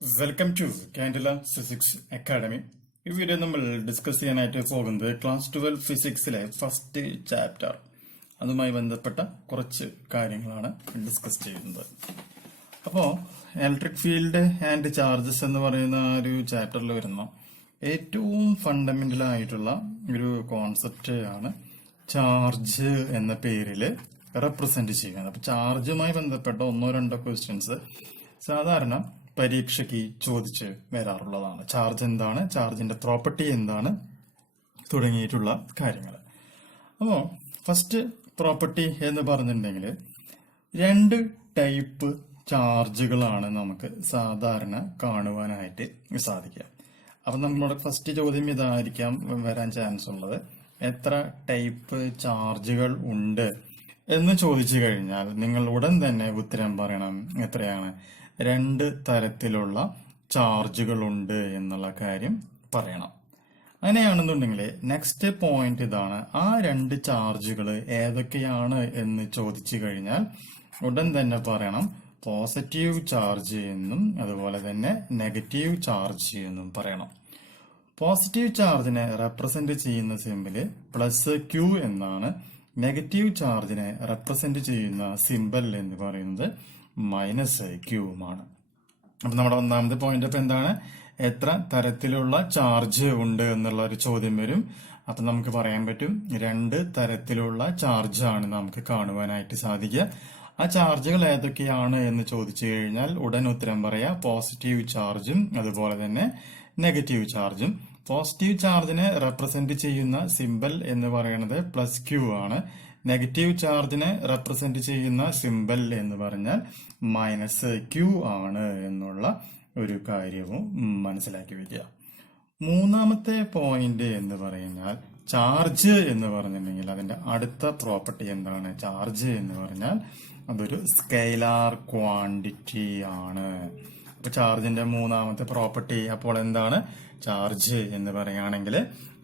Welcome to Candela Physics Academy. ഈ video നമ്മൾ discuss ചെയ്യാനായിട്ട് പോകുന്നത് ക്ലാസ് 12 ഫിസിക്സിലെ ഫസ്റ്റ് ചാപ്റ്റർ. അതുമായി ബന്ധപ്പെട്ട കുറച്ച് കാര്യങ്ങളാണ് ഡിസ്കസ് ചെയ്യുന്നത്. അപ്പോൾ ഇലക്ട്രിക് ഫീൽഡ് ആൻഡ് ചാർജസ് എന്ന് പറയുന്ന ഒരു ചാപ്റ്ററിൽ വരുന്ന ഏറ്റവും ഫണ്ടമെന്റൽ ആയിട്ടുള്ള ഒരു കോൺസെപ്റ്റ് ആണ് ചാർജ് എന്ന പേരിൽ റെപ്രസെന്റ് ചെയ്യുന്നത്. അപ്പൊ ചാർജുമായി ബന്ധപ്പെട്ട ഒന്നോ രണ്ടോ ക്വസ്റ്റ്യൻസ് സാധാരണ പരീക്ഷയ്ക്ക് ചോദിച്ച് വരാറുള്ളതാണ്. ചാർജ് എന്താണ്, ചാർജിന്റെ പ്രോപ്പർട്ടി എന്താണ് തുടങ്ങിയിട്ടുള്ള കാര്യങ്ങൾ. അപ്പോൾ ഫസ്റ്റ് പ്രോപ്പർട്ടി എന്ന് പറഞ്ഞിട്ടുണ്ടെങ്കിൽ രണ്ട് ടൈപ്പ് ചാർജുകളാണ് നമുക്ക് സാധാരണ കാണുവാനായിട്ട് സാധിക്കുക. അപ്പൊ നമ്മുടെ ഫസ്റ്റ് ചോദ്യം ഇതായിരിക്കാം വരാൻ ചാൻസ് ഉള്ളത്, എത്ര ടൈപ്പ് ചാർജുകൾ ഉണ്ട് എന്ന് ചോദിച്ചു കഴിഞ്ഞാൽ നിങ്ങൾ ഉടൻ തന്നെ ഉത്തരം പറയണം. എത്രയാണ്? രണ്ട് തരത്തിലുള്ള ചാർജുകൾ ഉണ്ട് എന്നുള്ള കാര്യം പറയണം. അങ്ങനെയാണെന്നുണ്ടെങ്കിൽ നെക്സ്റ്റ് പോയിന്റ് ഇതാണ്, ആ രണ്ട് ചാർജുകൾ ഏതൊക്കെയാണ് എന്ന് ചോദിച്ചു കഴിഞ്ഞാൽ ഉടൻ തന്നെ പറയണം പോസിറ്റീവ് ചാർജ് എന്നും അതുപോലെ തന്നെ നെഗറ്റീവ് ചാർജ് എന്നും പറയണം. പോസിറ്റീവ് ചാർജിനെ റെപ്രസെന്റ് ചെയ്യുന്ന സിമ്പിള് പ്ലസ് ക്യൂ എന്നാണ്. നെഗറ്റീവ് ചാർജിനെ റെപ്രസെന്റ് ചെയ്യുന്ന സിമ്പൽ എന്ന് പറയുന്നത് മൈനസ് ക്യൂമാണ്. അപ്പൊ നമ്മുടെ ഒന്നാമത്തെ പോയിന്റ് അപ്പൊ എന്താണ്, എത്ര തരത്തിലുള്ള ചാർജ് ഉണ്ട് എന്നുള്ള ഒരു ചോദ്യം വരും. അപ്പൊ നമുക്ക് പറയാൻ പറ്റും രണ്ട് തരത്തിലുള്ള ചാർജാണ് നമുക്ക് കാണുവാനായിട്ട് സാധിക്കുക. ആ ചാർജുകൾ ഏതൊക്കെയാണ് എന്ന് ചോദിച്ചു കഴിഞ്ഞാൽ ഉടൻ ഉത്തരം പറയാ പോസിറ്റീവ് ചാർജും അതുപോലെ തന്നെ നെഗറ്റീവ് ചാർജും. പോസിറ്റീവ് ചാർജിനെ റെപ്രസെന്റ് ചെയ്യുന്ന സിമ്പൽ എന്ന് പറയുന്നത് പ്ലസ് ക്യൂ ആണ്. നെഗറ്റീവ് ചാർജിനെ റെപ്രസെന്റ് ചെയ്യുന്ന സിമ്പൽ എന്ന് പറഞ്ഞാൽ മൈനസ് ക്യൂ ആണ് എന്നുള്ള ഒരു കാര്യവും മനസ്സിലാക്കി വയ്ക്കുക. മൂന്നാമത്തെ പോയിന്റ് എന്ന് പറഞ്ഞാൽ ചാർജ് എന്ന് പറഞ്ഞിട്ടുണ്ടെങ്കിൽ അതിന്റെ അടുത്ത പ്രോപ്പർട്ടി എന്താണ്? ചാർജ് എന്ന് പറഞ്ഞാൽ അതൊരു സ്കെയിലാർ ക്വാണ്ടിറ്റി ആണ്. അപ്പൊ ചാർജിന്റെ മൂന്നാമത്തെ പ്രോപ്പർട്ടി അപ്പോൾ എന്താണ്? ചാർജ് എന്ന് പറയുകയാണെങ്കിൽ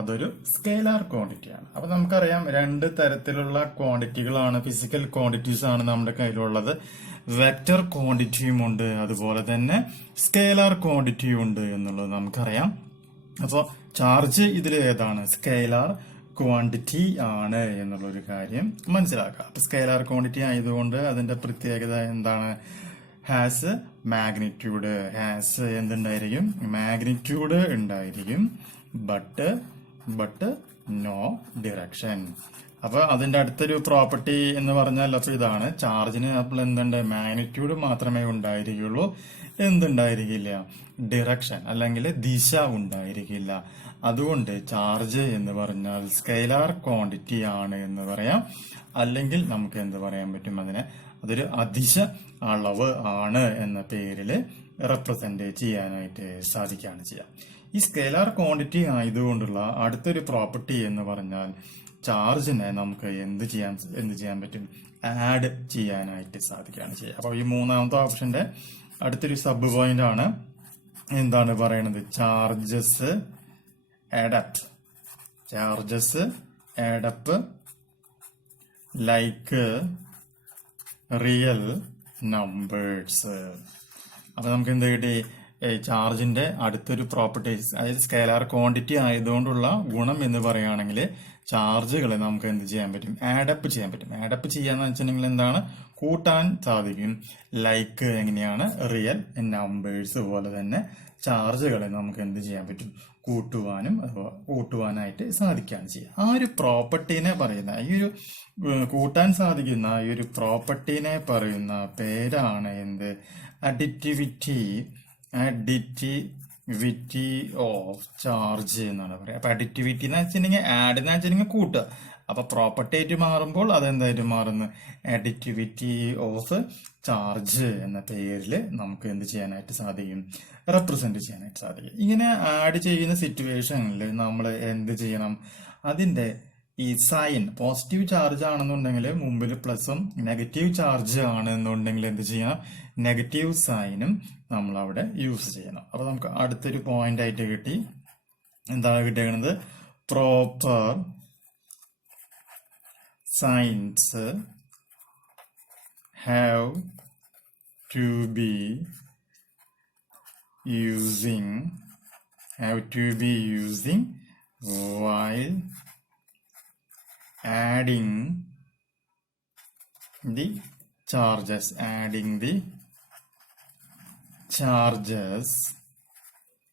അതൊരു സ്കെയിലാർ ക്വാണ്ടിറ്റി ആണ്. അപ്പൊ നമുക്കറിയാം രണ്ട് തരത്തിലുള്ള ക്വാണ്ടിറ്റികളാണ്, ഫിസിക്കൽ ക്വാണ്ടിറ്റീസ് ആണ് നമ്മുടെ കയ്യിലുള്ളത്. വെക്റ്റർ ക്വാണ്ടിറ്റിയും ഉണ്ട്, അതുപോലെ തന്നെ സ്കെയിലാർ ക്വാണ്ടിറ്റിയും ഉണ്ട് എന്നുള്ളത് നമുക്കറിയാം. അപ്പോൾ ചാർജ് ഇതിൽ ഏതാണ്? സ്കെയിലാർ ക്വാണ്ടിറ്റി ആണ് എന്നുള്ളൊരു കാര്യം മനസ്സിലാക്കാം. അപ്പൊ സ്കെയിലാർ ക്വാണ്ടിറ്റി ആയതുകൊണ്ട് അതിന്റെ പ്രത്യേകത എന്താണ്? Has magnitude. ഹാസ് എന്തുണ്ടായിരിക്കും? മാഗ്നിറ്റ്യൂഡ് ഉണ്ടായിരിക്കും. But no direction. അപ്പൊ അതിന്റെ അടുത്തൊരു പ്രോപ്പർട്ടി എന്ന് പറഞ്ഞാൽ അപ്പൊ ഇതാണ്, ചാർജിന് അപ്പോൾ എന്തുണ്ട്? മാഗ്നിറ്റ്യൂഡ് മാത്രമേ ഉണ്ടായിരിക്കുള്ളൂ. എന്തുണ്ടായിരിക്കില്ല? ഡിറക്ഷൻ അല്ലെങ്കിൽ ദിശ ഉണ്ടായിരിക്കില്ല. അതുകൊണ്ട് ചാർജ് എന്ന് പറഞ്ഞാൽ സ്കെയിലാർ ക്വാണ്ടിറ്റി ആണ് എന്ന് പറയാം. അല്ലെങ്കിൽ നമുക്ക് എന്ത് പറയാൻ പറ്റും? അതിനെ അതൊരു അദിശ അളവ് ആണ് എന്ന പേരിൽ റെപ്രസെന്റ് ചെയ്യാനായിട്ട് സാധിക്കുകയാണ് ചെയ്യാം. ഈ സ്കെയിലാർ ക്വാണ്ടിറ്റി ആയതുകൊണ്ടുള്ള അടുത്തൊരു പ്രോപ്പർട്ടി എന്ന് പറഞ്ഞാൽ ചാർജിനെ നമുക്ക് എന്ത് ചെയ്യാൻ പറ്റും? ആഡ് ചെയ്യാനായിട്ട് സാധിക്കുകയാണ് ചെയ്യുക. അപ്പൊ ഈ മൂന്നാമത്തെ ഓപ്ഷന്റെ അടുത്തൊരു സബ് പോയിന്റ് ആണ് എന്താണ് പറയുന്നത്? Charges add up. Charges add up like real numbers. അപ്പൊ നമുക്ക് എന്ത് കിട്ടി? ചാർജിന്റെ അടുത്തൊരു പ്രോപ്പർട്ടീസ്, അതായത് സ്കെയിലാർ ക്വാണ്ടിറ്റി ആയതുകൊണ്ടുള്ള ഗുണം എന്ന് പറയുകയാണെങ്കിൽ ചാർജുകളെ നമുക്ക് എന്ത് ചെയ്യാൻ പറ്റും? ആഡപ്പ് ചെയ്യാൻ പറ്റും. ആഡപ്പ് ചെയ്യാന്ന് വെച്ചിട്ടുണ്ടെങ്കിൽ എന്താണ്? കൂട്ടാൻ സാധിക്കും. ലൈക്ക് എങ്ങനെയാണ്? റിയൽ നമ്പേഴ്സ് പോലെ തന്നെ ചാർജുകളെ നമുക്ക് എന്ത് ചെയ്യാൻ പറ്റും? കൂട്ടുവാനായിട്ട് സാധിക്കുകയാണ് ചെയ്യുക. ആ ഒരു പ്രോപ്പർട്ടീനെ പറയുന്ന, ഈ ഒരു കൂട്ടാൻ സാധിക്കുന്ന ഈ ഒരു പ്രോപ്പർട്ടീനെ പറയുന്ന പേരാണ് എന്ത്? അഡിറ്റിവിറ്റി ഓഫ് ചാർജ് എന്നാണ് പറയുക. അപ്പൊ അഡിറ്റിവിറ്റി എന്ന് വെച്ചിട്ടുണ്ടെങ്കിൽ ആഡ് എന്ന് വെച്ചിട്ടുണ്ടെങ്കിൽ കൂട്ടുക. അപ്പൊ പ്രോപ്പർട്ടി ആയിട്ട് മാറുമ്പോൾ അതെന്തായിട്ട് മാറുന്നു? അഡിറ്റിവിറ്റി ഓഫ് ചാർജ് എന്ന പേരിൽ നമുക്ക് എന്ത് ചെയ്യാനായിട്ട് സാധിക്കും? റെപ്രസെന്റ് ചെയ്യാനായിട്ട് സാധിക്കും. ഇങ്ങനെ ആഡ് ചെയ്യുന്ന സിറ്റുവേഷനിൽ നമ്മൾ എന്ത് ചെയ്യണം? അതിന്റെ ഈ സൈൻ പോസിറ്റീവ് ചാർജ് ആണെന്നുണ്ടെങ്കിൽ മുമ്പിൽ പ്ലസും, നെഗറ്റീവ് ചാർജ് ആണെന്നുണ്ടെങ്കിൽ എന്ത് ചെയ്യണം? നെഗറ്റീവ് സൈനും നമ്മൾ അവിടെ യൂസ് ചെയ്യണം. അപ്പൊ നമുക്ക് അടുത്തൊരു പോയിന്റ് ആയിട്ട് കിട്ടി. എന്താണ് കിട്ടിയത്? Proper signs have to be using while adding the charges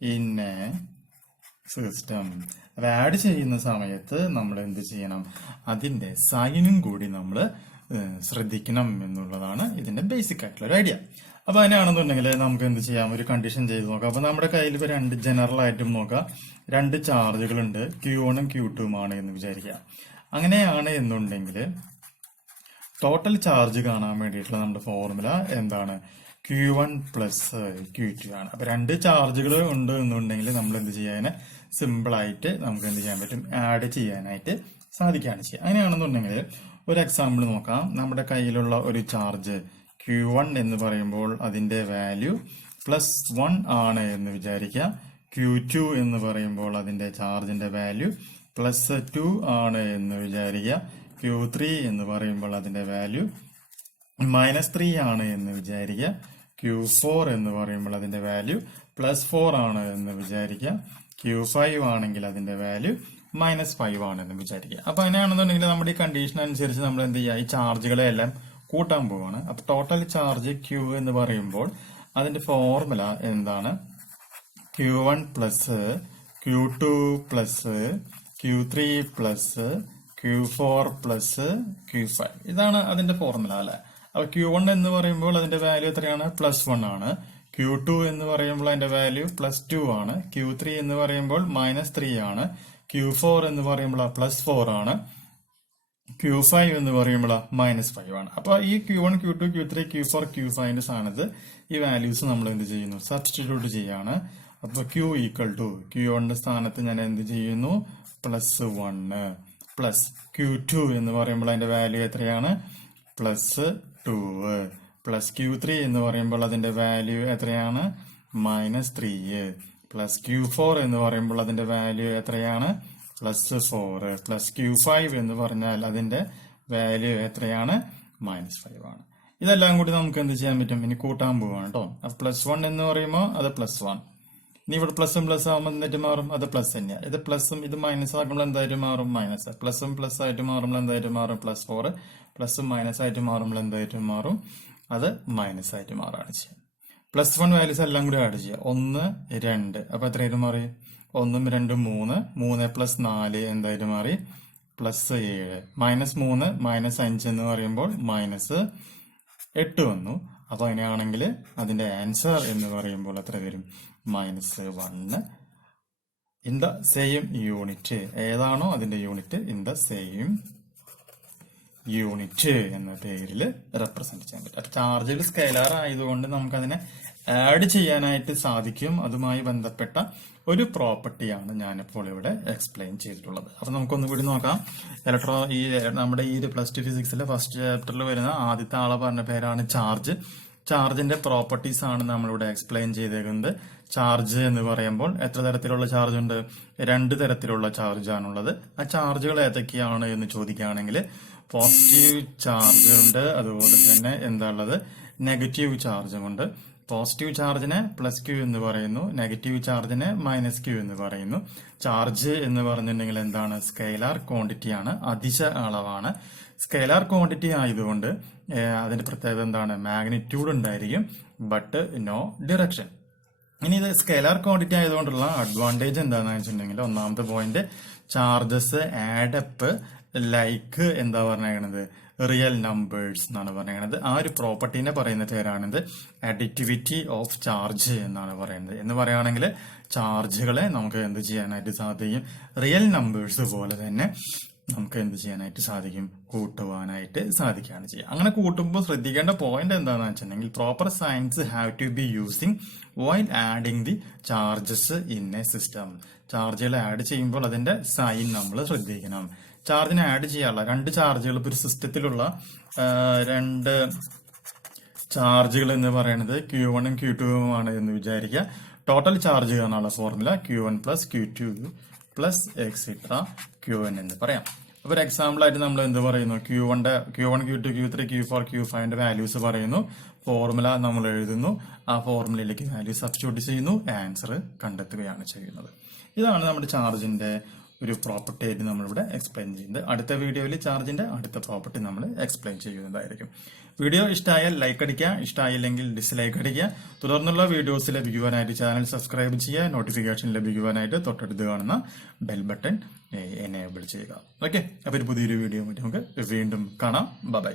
in a system. അത് ആഡ് ചെയ്യുന്ന സമയത്ത് നമ്മൾ എന്ത് ചെയ്യണം, അതിന്റെ സൈനും കൂടി നമ്മൾ ശ്രദ്ധിക്കണം എന്നുള്ളതാണ് ഇതിന്റെ ബേസിക് ആയിട്ടുള്ള ഒരു ഐഡിയ. അപ്പൊ അതിനാണെന്നുണ്ടെങ്കിൽ നമുക്ക് എന്ത് ചെയ്യാം, ഒരു കണ്ടീഷൻ ചെയ്ത് നോക്കാം. അപ്പൊ നമ്മുടെ കയ്യിൽ ഇപ്പൊ രണ്ട് ജനറൽ ആയിട്ടും നോക്കാം, രണ്ട് ചാർജുകളുണ്ട്, Q1 Q2 ആണ് എന്ന് വിചാരിക്കുക. അങ്ങനെയാണ് എന്നുണ്ടെങ്കിൽ ടോട്ടൽ ചാർജ് കാണാൻ വേണ്ടിയിട്ടുള്ള നമ്മുടെ ഫോർമുല എന്താണ്, Q1 പ്ലസ് Q2 ആണ്. അപ്പൊ രണ്ട് ചാർജുകൾ ഉണ്ട് എന്നുണ്ടെങ്കിൽ നമ്മൾ എന്ത് ചെയ്യാൻ, സിമ്പിൾ ആയിട്ട് നമുക്ക് എന്ത് ചെയ്യാൻ പറ്റും, ആഡ് ചെയ്യാനായിട്ട് സാധിക്കുകയാണ് ചെയ്യുക. അങ്ങനെയാണെന്നുണ്ടെങ്കിൽ ഒരു എക്സാമ്പിൾ നോക്കാം. നമ്മുടെ കയ്യിലുള്ള ഒരു ചാർജ് Q1 എന്ന് പറയുമ്പോൾ അതിന്റെ വാല്യൂ +1 ആണ് എന്ന് വിചാരിക്കുക. Q2 എന്ന് പറയുമ്പോൾ അതിന്റെ ചാർജിന്റെ വാല്യൂ +2 ആണ് എന്ന് വിചാരിക്കുക. Q3 എന്ന് പറയുമ്പോൾ അതിന്റെ വാല്യൂ -3 ആണ് എന്ന് വിചാരിക്കുക. Q4 എന്ന് പറയുമ്പോൾ അതിന്റെ വാല്യൂ +4 ആണ് എന്ന് വിചാരിക്കുക. Q5 ആണെങ്കിൽ അതിന്റെ വാല്യൂ -5 ആണെന്ന് വിചാരിക്കുക. അപ്പൊ അങ്ങനെയാണെന്നുണ്ടെങ്കിൽ നമ്മുടെ ഈ കണ്ടീഷൻ അനുസരിച്ച് നമ്മൾ എന്ത് ചെയ്യുക, ഈ ചാർജുകളെ എല്ലാം കൂട്ടാൻ പോവാണ്. അപ്പൊ ടോട്ടൽ ചാർജ് Q എന്ന് പറയുമ്പോൾ അതിന്റെ ഫോർമുല എന്താണ്, Q1 plus Q2 plus Q3 plus Q4 plus Q5. ഇതാണ് അതിന്റെ ഫോർമുല അല്ലെ. അപ്പൊ Q1 എന്ന് പറയുമ്പോൾ അതിന്റെ വാല്യൂ എത്രയാണ്, +1 ആണ്. Q2 എന്ന് പറയുമ്പോൾ അതിന്റെ വാല്യൂ +2 ആണ്. Q3 എന്ന് പറയുമ്പോൾ -3 ആണ്. Q4 എന്ന് പറയുമ്പോൾ +4 ആണ്. Q5 എന്ന് പറയുമ്പോൾ -5 ആണ്. അപ്പൊ ഈ Q1 Q2 Q3 Q4 Q5ന്റെ സ്ഥാനത്ത് ഈ വാല്യൂസ് നമ്മൾ എന്ത് ചെയ്യുന്നു, സബ്സ്റ്റിറ്റ്യൂട്ട് ചെയ്യാണ്. അപ്പൊ Q ഈക്വൽ ടു Q1ന്റെ സ്ഥാനത്ത് ഞാൻ എന്ത് ചെയ്യുന്നു, +1 പ്ലസ് Q2 എന്ന് പറയുമ്പോൾ അതിന്റെ വാല്യൂ എത്രയാണ്, +2 പ്ലസ് Q3 എന്ന് പറയുമ്പോൾ അതിന്റെ വാല്യൂ എത്രയാണ്, -3 പ്ലസ് Q4 എന്ന് പറയുമ്പോൾ അതിന്റെ വാല്യൂ എത്രയാണ്, +4 പ്ലസ് Q5 എന്ന് പറഞ്ഞാൽ അതിന്റെ വാല്യൂ എത്രയാണ്, -5 ആണ്. ഇതെല്ലാം കൂടി നമുക്ക് എന്ത് ചെയ്യാൻ പറ്റും, ഇനി കൂട്ടാൻ പോവാണ് കേട്ടോ. അപ്പൊ +1 എന്ന് പറയുമ്പോൾ അത് +1, ഇനി ഇവിടെ പ്ലസും പ്ലസ് ആകുമ്പോൾ എന്നിട്ട് മാറും, അത് പ്ലസ് തന്നെയാണ്. ഇത് പ്ലസും ഇത് മൈനസ് ആകുമ്പോൾ എന്തായിട്ട് മാറും, മൈനസ്. പ്ലസും പ്ലസ് ആയിട്ട് മാറുമ്പോൾ എന്തായിട്ട് മാറും, +4. പ്ലസും മൈനസ് ആയിട്ട് മാറുമ്പോൾ എന്തായിട്ട് മാറും, അത് മൈനസ് ആയിട്ട് മാറാണ് ചെയ്യുക. +1 വാല്യൂസ് എല്ലാം കൂടി ആഡ് ചെയ്യുക, 1 2. അപ്പൊ എത്രയായിട്ട് മാറി, 1 2 3, 3 + 4 എന്തായിട്ട് മാറി, +7. -3 -5 എന്ന് പറയുമ്പോൾ -8 വന്നു. അപ്പൊ അങ്ങനെയാണെങ്കിൽ അതിന്റെ ആൻസർ എന്ന് പറയുമ്പോൾ എത്ര വരും, -1 ഇൻ ദ സെയിം യൂണിറ്റ്. ഏതാണോ അതിന്റെ unit, in the same unit എന്ന പേരിൽ റെപ്രസെന്റ് ചെയ്യാൻ പറ്റും. ചാർജുകൾ സ്കെയിലാർ ആയതുകൊണ്ട് നമുക്ക് അതിനെ ആഡ് ചെയ്യാനായിട്ട് സാധിക്കും. അതുമായി ബന്ധപ്പെട്ട ഒരു പ്രോപ്പർട്ടിയാണ് ഞാനിപ്പോൾ ഇവിടെ എക്സ്പ്ലെയിൻ ചെയ്തിട്ടുള്ളത്. അപ്പൊ നമുക്കൊന്നുകൂടി നോക്കാം. നമ്മുടെ ഈ +2 ഫിസിക്സിലെ ഫസ്റ്റ് ചാപ്റ്ററിൽ വരുന്ന ആദ്യത്തെ ആളെ പറഞ്ഞ പേരാണ് ചാർജ്. ചാർജിന്റെ പ്രോപ്പർട്ടീസ് ആണ് നമ്മളിവിടെ എക്സ്പ്ലെയിൻ ചെയ്തേക്കുന്നത്. ചാർജ് എന്ന് പറയുമ്പോൾ എത്ര തരത്തിലുള്ള ചാർജ് ഉണ്ട്, 2 തരത്തിലുള്ള ചാർജ് ആണുള്ളത്. ആ ചാർജുകൾ ഏതൊക്കെയാണ് എന്ന് ചോദിക്കുകയാണെങ്കിൽ പോസിറ്റീവ് ചാർജ് ഉണ്ട്, അതുപോലെ തന്നെ എന്താ ഉള്ളത്, നെഗറ്റീവ് ചാർജും ഉണ്ട്. പോസിറ്റീവ് ചാർജിനെ +Q എന്ന് പറയുന്നു, നെഗറ്റീവ് ചാർജിനെ -Q എന്ന് പറയുന്നു. ചാർജ് എന്ന് പറഞ്ഞിട്ടുണ്ടെങ്കിൽ എന്താണ്, സ്കെയിലാർ ക്വാണ്ടിറ്റി ആണ്, അതിശ അളവാണ്. സ്കെയിലാർ ക്വാണ്ടിറ്റി ആയതുകൊണ്ട് അതിന്റെ പ്രത്യേകത എന്താണ്, മാഗ്നിറ്റ്യൂഡ് ഉണ്ടായിരിക്കും, ബട്ട് നോ ഡിറക്ഷൻ. ഇനി ഇത് സ്കെയിലാർ ക്വാണ്ടിറ്റി ആയതുകൊണ്ടുള്ള അഡ്വാൻറ്റേജ് എന്താണെന്ന് വെച്ചിട്ടുണ്ടെങ്കിൽ, ഒന്നാമത്തെ പോയിന്റ്, ചാർജസ് ആഡപ്പ് ലൈക്ക് എന്താ പറഞ്ഞത്, റിയൽ നമ്പേഴ്സ് എന്നാണ് പറയുന്നത്. ആ ഒരു പ്രോപ്പർട്ടീനെ പറയുന്ന പേരാണിത് അഡിറ്റിവിറ്റി ഓഫ് ചാർജ് എന്നാണ് പറയുന്നത്. എന്ന് പറയുകയാണെങ്കിൽ ചാർജുകളെ നമുക്ക് എന്ത് ചെയ്യാനായിട്ട് സാധിക്കും, റിയൽ നമ്പേഴ്സ് പോലെ തന്നെ നമുക്ക് എന്ത് ചെയ്യാനായിട്ട് സാധിക്കും, കൂട്ടുവാനായിട്ട് സാധിക്കുകയാണ് ചെയ്യുക. അങ്ങനെ കൂട്ടുമ്പോൾ ശ്രദ്ധിക്കേണ്ട പോയിന്റ് എന്താണെന്ന് വെച്ചിട്ടുണ്ടെങ്കിൽ, proper signs have to be using while adding the charges in a system. ചാർജുകൾ ആഡ് ചെയ്യുമ്പോൾ അതിന്റെ സൈൻ നമ്മൾ ശ്രദ്ധിക്കണം. ചാർജിനെ ആഡ് ചെയ്യാനുള്ള 2 ചാർജുകൾ, ഒരു സിസ്റ്റത്തിലുള്ള 2 ചാർജുകൾ എന്ന് പറയുന്നത് Q1 ഉം Q2 ആണ് എന്ന് വിചാരിക്കുക. ടോട്ടൽ ചാർജ് കാണാനുള്ള ഫോർമുല Q1 + Q2 + Qn എന്ന് പറയാം. അപ്പൊ ഒരു എക്സാമ്പിൾ ആയിട്ട് നമ്മൾ എന്ത് പറയുന്നു, Q1 Q2 Q3 Q4 Q5 values പറയുന്നു, ഫോർമുല നമ്മൾ എഴുതുന്നു. ആ ഫോർമുലയിലേക്ക് വാല്യൂ സബ്സ്റ്റിറ്റ്യൂട്ട് ചെയ്യുന്നു, ആൻസർ കണ്ടെത്തുകയാണ് ചെയ്യുന്നത്. ഇതാണ് നമ്മുടെ ചാർജിന്റെ ഒരു പ്രോപ്പർട്ടി ആയിട്ട് നമ്മളിവിടെ എക്സ്പ്ലെയിൻ ചെയ്യുന്നത്. അടുത്ത വീഡിയോയിൽ ചാർജിന്റെ അടുത്ത പ്രോപ്പർട്ടി നമ്മൾ എക്സ്പ്ലെയിൻ ചെയ്യുന്നതായിരിക്കും. വീഡിയോ ഇഷ്ടമായാൽ ലൈക്ക് അടിക്കുക, ഇഷ്ടമായില്ലെങ്കിൽ ഡിസ്ലൈക്ക് അടിക്കുക. തുടർന്നുള്ള വീഡിയോസ് ലഭിക്കുവാനായിട്ട് ചാനൽ സബ്സ്ക്രൈബ് ചെയ്യുക. നോട്ടിഫിക്കേഷൻ ലഭിക്കുവാനായിട്ട് തൊട്ടടുത്ത് കാണുന്ന ബെൽ ബട്ടൺ എനേബിൾ ചെയ്യുക. ഓക്കെ, അപ്പോൾ ഒരു പുതിയൊരു വീഡിയോ നമുക്ക് വീണ്ടും കാണാം. ബൈ.